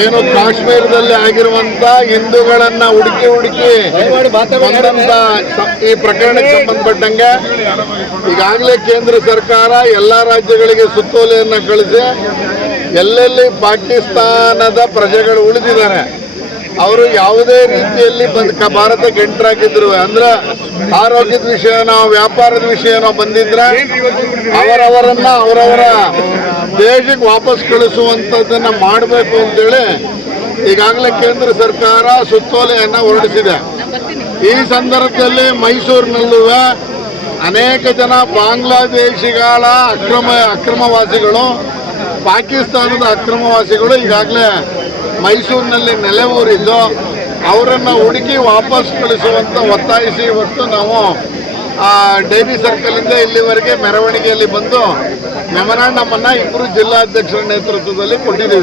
ಏನು ಕಾಶ್ಮೀರದಲ್ಲಿ ಆಗಿರುವಂತ ಹಿಂದೂಗಳನ್ನ ಹುಡುಕಿ ಹುಡುಕಿ ಈ ಪ್ರಕರಣಕ್ಕೆ ಸಂಬಂಧಪಟ್ಟಂಗೆ ಈಗಾಗಲೇ ಕೇಂದ್ರ ಸರ್ಕಾರ ಎಲ್ಲ ರಾಜ್ಯಗಳಿಗೆ ಸುತ್ತೋಲೆಯನ್ನ ಕಳಿಸಿ ಎಲ್ಲೆಲ್ಲಿ ಪಾಕಿಸ್ತಾನದ ಪ್ರಜೆಗಳು ಉಳಿದಿದ್ದಾರೆ, ಅವರು ಯಾವುದೇ ರೀತಿಯಲ್ಲಿ ಭಾರತಕ್ಕೆ ಎಂಟರ್ ಆಗಿದ್ರು ಅಂದ್ರೆ ಆರೋಗ್ಯದ ವಿಷಯನೋ ವ್ಯಾಪಾರದ ವಿಷಯನೋ ಬಂದಿದ್ರೆ ಅವರವರನ್ನ ಅವರವರ ದೇಶಕ್ಕೆ ವಾಪಸ್ ಕಳಿಸುವಂಥದ್ದನ್ನ ಮಾಡಬೇಕು ಅಂತೇಳಿ ಈಗಾಗಲೇ ಕೇಂದ್ರ ಸರ್ಕಾರ ಸುತ್ತೋಲೆಯನ್ನ ಹೊರಡಿಸಿದೆ. ಈ ಸಂದರ್ಭದಲ್ಲಿ ಮೈಸೂರಿನಲ್ಲೂ ಅನೇಕ ಜನ ಬಾಂಗ್ಲಾದೇಶಿಗಳ ಅಕ್ರಮ, ಅಕ್ರಮವಾಸಿಗಳು, ಪಾಕಿಸ್ತಾನದ ಅಕ್ರಮವಾಸಿಗಳು ಈಗಾಗಲೇ ಮೈಸೂರಿನಲ್ಲಿ ನೆಲೆ ಊರಿದ್ದು, ಅವರನ್ನು ಹುಡುಕಿ ವಾಪಸ್ ಕಳಿಸುವಂತ ಒತ್ತಾಯಿಸಿ ಇವತ್ತು ನಾವು ಡೈರಿ ಸರ್ಕಲಿಂದ ಇಲ್ಲಿವರೆಗೆ ಮೆರವಣಿಗೆಯಲ್ಲಿ ಬಂದು ಮೆಮೊರಾಂಡಮ್ ಅನ್ನ ಇಬ್ಬರು ಜಿಲ್ಲಾಧ್ಯಕ್ಷರ ನೇತೃತ್ವದಲ್ಲಿ ಕೊಟ್ಟಿದ್ದೀವಿ.